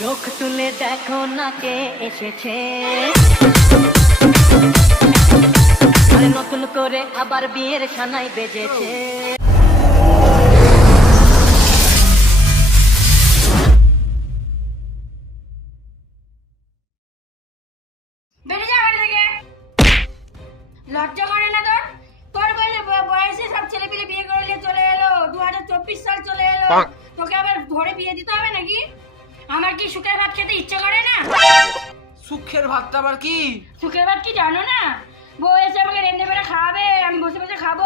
চোখ তুলে দেখো না কে এসেছে। নতুন করে আবার বিয়ের সানাই বেজেছে। বেরিয়ে যা বাড়ি থেকে। লজ্জা করে না তোর? তোর বয়সে বয়সে সব ছেলে পেলে বিয়ে করে চলে এলো দু হাজার চব্বিশ সাল চলে এলো। তোকে আবার ধরে বিয়ে দিতে হবে নাকি? আমার কি সুখের ভাত খেতে ইচ্ছে করে না? সুখের ভাতটা আবার কি? সুখের ভাত কি জানো না? বউ এসে আমাকে রেঁধে বেড়ে খাওয়াবে আমি বসে বসে খাব।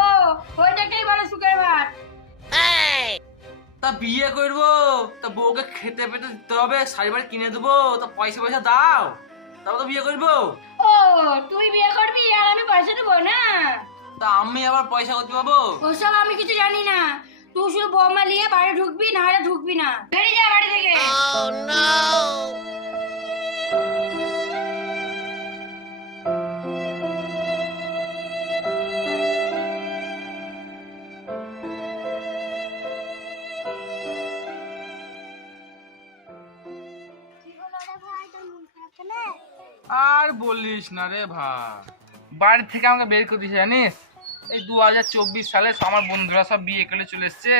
ওইটাকেই বলে সুখের ভাত। তা বিয়ে করব তা বউকে খেতে পেতে দিতে হবে শাড়ি বাড়ি কিনে দেবো তা পয়সা পয়সা দাও তারপর তো বিয়ে করব। ও তুই বিয়ে করবি আর আমি পয়সা দেবো না? তা আমি আবার পয়সা করতে পাবো? ওসব আমি কিছু জানি না। তুই শুধু বৌমা নিয়ে বাড়ি ঢুকবি না হলে ঢুকবি না। বেরিয়ে যা বাড়ি থেকে। আর বলিস না রে ভাই। বাড়ি থেকে আমাকে বের করে দিয়েছে, জানিস? এই দু হাজার চব্বিশ সালে আমার বন্ধুরা সব বিয়ে করে চলে এসছে।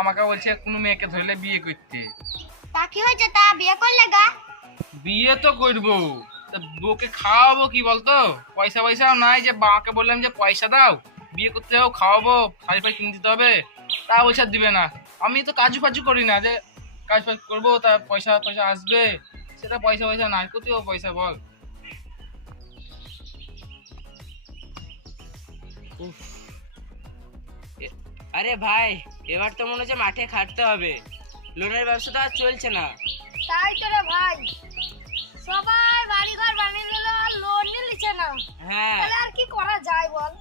আমাকে বলছে কোনো মেয়েকে ধরলে বিয়ে করতে। তা কি হয়েছে? তা বিয়ে করলে গা? বিয়ে তো করব। বউকে খাওয়াবো কি বলতো? পয়সা পয়সাও নাই যে বাবাকে বললাম যে পয়সা দাও বিয়ে করতে হোক খাওয়াবো শাড়ি ফাড়ি কিনে দিতে হবে। তা পয়সা দিবে না। আমি তো কাজু ফাজু করি না যে কাজ ফাজ করব তা পয়সা পয়সা আসবে। সেটা পয়সা পয়সা নাই কোথাও পয়সা বল? আরে ভাই এবার তো মনে হচ্ছে মাঠে খাটতে হবে। লোনের ব্যবসা তো আর চলছে না। তাই তো রে ভাই। সবাই বাড়ি ঘর বানিয়ে নিল আর লোন নিচ্ছে না। হ্যাঁ। তাহলে আর কি করা যায় বল?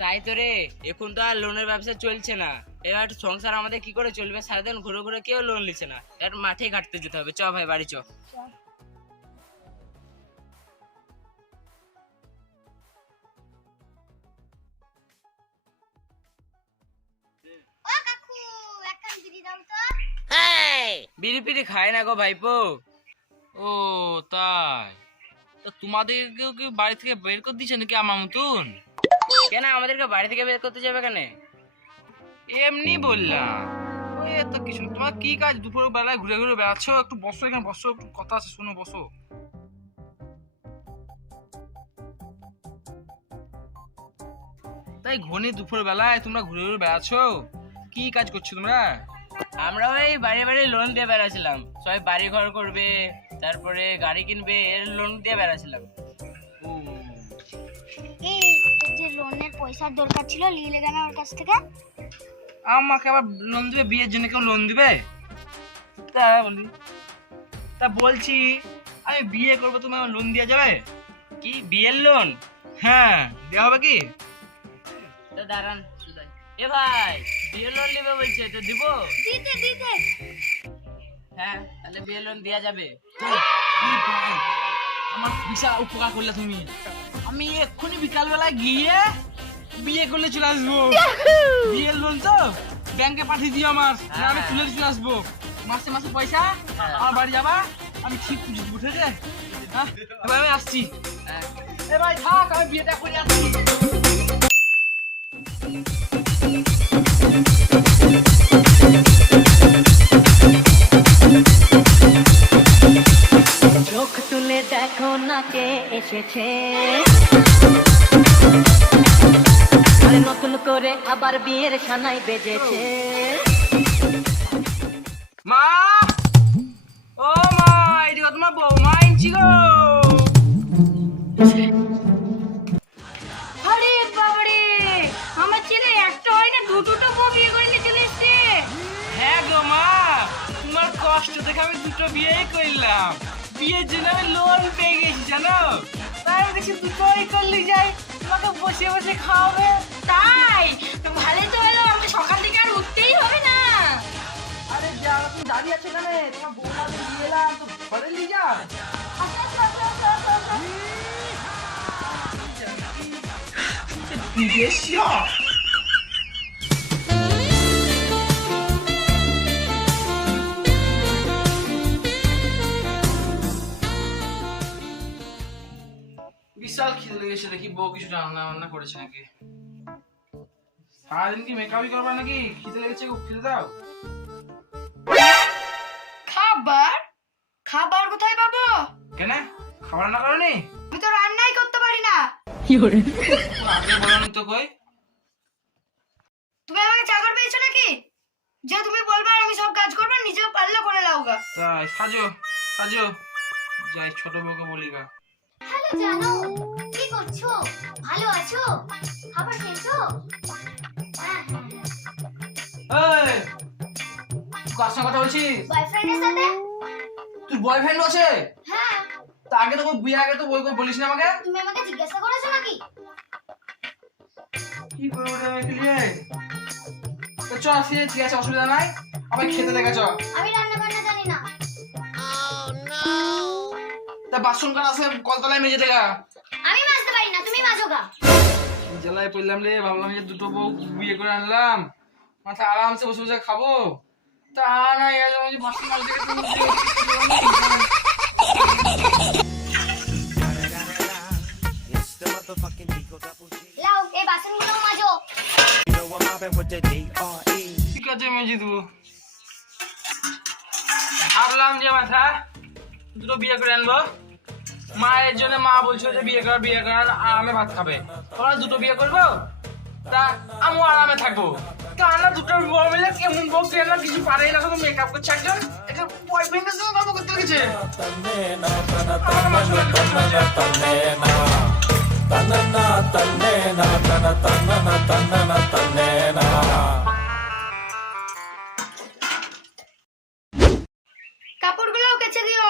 তাই তো রে এখন তো আর লোনের ব্যবসা চলছে না। এবার সংসার আমাদের কি করে চলবে? সারাদিন ঘুরে ঘুরে কেউ লোন নিচ্ছে না। এবার মাঠে ঘাটতে যেতে হবে। চ ভাই বাড়ি চ। বিড়ি পিড়ি খায় না গো ভাইপো। ও তাই। তা তোমাদেরকেও কি বাড়ি থেকে বের করে দিচ্ছে নাকি আমার মতন? কেন আমাদেরকে বাড়ি থেকে বের করতে যাবে কেন? এমনি বললাম। ওই তো কিছু না। তোমার কি কাজ? দুপুর বেলায় ঘুরে ঘুরে বেড়াচ্ছ? একটু বসো এখানে বসো। একটু কথা আছে শুনো বসো। তাই ঘনি দুপুর বেলায় তোমরা ঘুরে ঘুরে বেড়াচ্ছ? কি কাজ করছ তোমরা? আমরা ওই বাড়ি বাড়ি লোন দিয়ে বেড়াছিলাম। সবাই বাড়ি ঘর করবে তারপরে গাড়ি কিনবে এর লোন দিয়ে বেড়াছিলাম। এই তোর যে লোনের পয়সার দরকার ছিল নিয়ে লেগে না ওর কাছ থেকে? আমাকে আবার লোন দিবে বিয়ের জন্য কেউ লোন দিবে? তা বলি তা বলছি আমি বিয়ে করব তুমি আমার লোন দেওয়া যাবে? কি বিয়ের লোন হ্যাঁ দেওয়া হবে কি? তো দাঁড়ান। এ ভাই বিয়ের লোন নেবে বলছে তো দিব? দিতে দিতে। হ্যাঁ তাহলে বিয়ের লোন দেওয়া যাবে। আমার বিশাল উপকার করলে তুমি। আমি এক্ষুনি বিকাল বেলায় গিয়ে বিয়ে করলে চলে আসব। বিয়ের লোন তো ব্যাংকে পাঠিয়ে দিও আমার আমি তুলে চলে আসব। মাসে মাসে পয়সা আমার বাড়ি যাবা আমি ঠিক দেবো ঠিক আছে? হ্যাঁ আমি আসছি। হ্যাঁ। এ ভাই থাক আমি বিয়েটা করে আসছি। নতুন করে আবার বিয়ের সানাই বেজেছে। মা! ও মা এদিকে তোমার বৌমা আনছি গো। কষ্ট দেখে আমি দুটো বিয়েই করলাম। বিয়ের জন্য আমি লোন পেয়ে গেছি জানো? তাই দেখছি দুটোই করলি যাই। তোমাকে বসে বসে খাওয়াবে। তাই? তো ভালোই তো হলো আমাকে সকাল থেকে আর উঠতেই হবে না। আরে যা তুমি দাঁড়িয়ে আছো এখানে তোমার বৌমা দিয়ে এলাম তো ঘরে নিয়ে যা। লেগেছে দেখি বউ কিছু রান্না বান্না করেছে নাকি? সারাদিন কি মেকআপই করবা নাকি? খিদে লেগেছে খিদে দাও। খাবার? খাবার কোথায় পাবো? কেন? খাবার রান্না করনি? আমি তো রান্নাই করতে পারি না। আগে বলনি তো কই। তুমি আমাকে চাকর পেয়েছ নাকি? যে তুমি বলবে আর আমি সব কাজ করব নিজেও পারলে করে লাউগা তাই সাজো সাজো। যাই ছোট বউকে বলি গা। হ্যালো জানো কি করছ? ভালো আছো? খাবার খেয়েছো? হ্যাঁ এই কার সঙ্গে কথা বলছিস? বয়ফ্রেন্ডের সাথে? তুই বয়ফ্রেন্ড আছে? হ্যাঁ। তা আগে তো বিয়ে আগে তো বই বলিস না আমাকে? তুমি আমাকে জিজ্ঞাসা করেছ নাকি? কি করে ওটা আমি খেলিয়ে তো চ ফিরে ঠিক আছে অসুবিধা নাই। আবার খেতে দেখা চ। আমি রান্না বান্না জানি না। তা বাসন কার আছে কলতলায় মেজে দেখা আমি মাজতে পারি না তুমি মাজো গা। জেলায় পড়লাম রে ভাবলাম যে দুটো বউ বিয়ে করে আনলাম। মাথা আরামসে বসে বসে খাব। তা না বাসন মাজতে লাও এই বাসনগুলো মাজো। ঠিক আছে মেজে দেবো। ভাবলাম যে মাথা দুটো বিয়ে করে আনব। মায়ের জন্য মা বলছো যে বিয়ে কর বিয়ে কর আরামে ভাত খাবে। তোমরা দুটো বিয়ে করব, তা আমিও আরামে থাকব। তা দুটো বউ মিলে কেমন বউ কিছু পারেই না মেকআপ করছে একজন। বয়ফ্রেন্ডের সঙ্গে গল্প করতে লেগেছে কাপড়গুলোও কেচে দিও।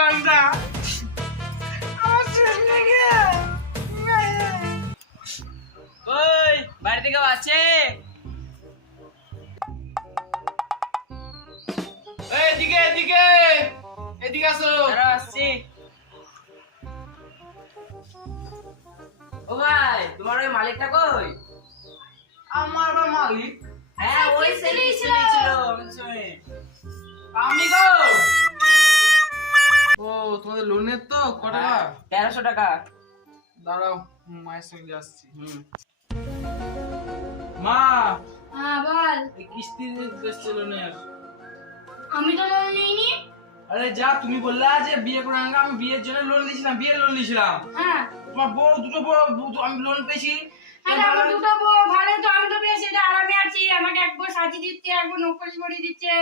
লাগতা আমার শেষ লেগে ওই বাড়িতে কেউ আছে? এদিকে এদিকে। এদিকে আসো। আসছি। ও ভাই তোমার ওই মালিকটা কই? আমার মালিক। হ্যাঁ ওই কিস্তি ছিল তো টাকা হ্যাঁ, তেরোশো টাকা। দাঁড়াও মায়ের সঙ্গে আসছি। হুম। মা! হ্যাঁ বল। এই কিস্তি লোনের আমি তো লোন নিইনি। আরে যা তুমি বললা যে বিয়ে করে আমি বিয়ের জন্য লোন নিয়েছিলাম বিয়ের লোন নিয়েছিলাম। হ্যাঁ। তোমার বউ দুটো বউ আমি লোন পেয়েছি। আরে আমার দুটো বউ ভালো তো আমি তো বেশ এটা আরামে আছি আমাকে একবার সাজিয়ে দিচ্ছে একবার নকশ দিচ্ছে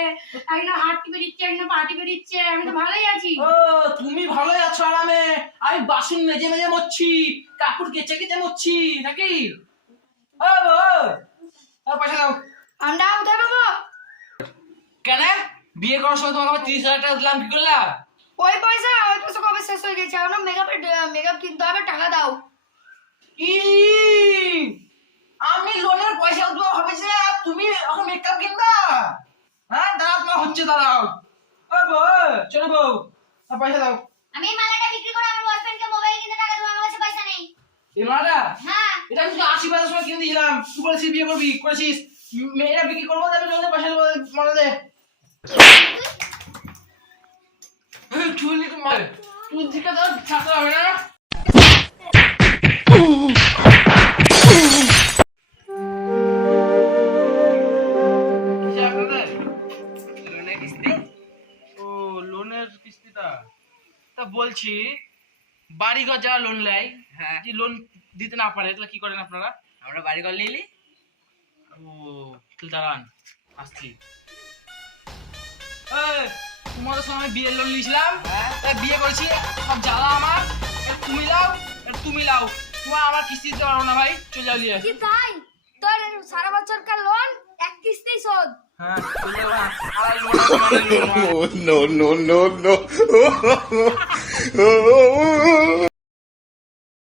একজন হাত টিপে দিচ্ছে একজন পা টিপে দিচ্ছে আমি তো ভালোই আছি। ও তুমি ভালোই আছো আরামে আমি বাসন মেজে মেজে মরছি কাপড় কেচে কেচে মরছি নাকি? ও বউ ও পয়সা দাও। আমরা কোথায় পাবো? কেন? বিয়ে করার সময় তোমাকে তিরিশ হাজার টাকা দিলাম কি করলা? ওই পয়সা ওই পয়সা কবে শেষ হয়ে গেছে? এখন মেকআপের মেকআপ কিনতে হবে টাকা দাও। ই আমি লোনের পয়সা উঠবো ভাবেছি আর তুমি এখন মেকআপ কিনবা? হ্যাঁ দাঁড়াও তোমার হচ্ছে দাঁড়াও। ও বউ চলো বউ পয়সা দাও। আমি এই মালাটা বিক্রি করে আমার বয়ফ্রেন্ডকে মোবাইল কিনতে টাকা দেবো আমার কাছে পয়সা নেই। এই মাটা হ্যাঁ। এটা আমি আশি বাজার সময় কিনে দিয়েছিলাম। তুই বলেছিস বিয়ে করবি করেছিস। মেয়েরা বিক্রি করব তাহলে লোনের পয়সা দেবো মনে দে। চুলি মার তুই দিকে তো ছাত্র হবে না কিসে আপনাদের? লোনের কিস্তি ও লোনের কিস্তিটা তা বলছি বাড়িঘর যারা লোন নেয়। হ্যাঁ যদি লোন দিতে না পারে? তাহলে কি করেন আপনারা? আমরা বাড়ি ঘর নিলি। ও দাঁড়ান আসছি তোমাদের সঙ্গে বিয়ের লোন নিয়েছিলাম হ্যাঁ। বিয়ে করেছি। সব জ্বালা আমার। তুমি লাও। তুমি লাও। তোমার আমার কিস্তি দিতে পারব না ভাই চলে যাও নিয়ে কি তাই তোর সারা বছরকার লোন এক কিস্তেই শোধ হ্যাঁ নো হ্যাঁ। হ্যাঁ। Oh, no, no, no, no.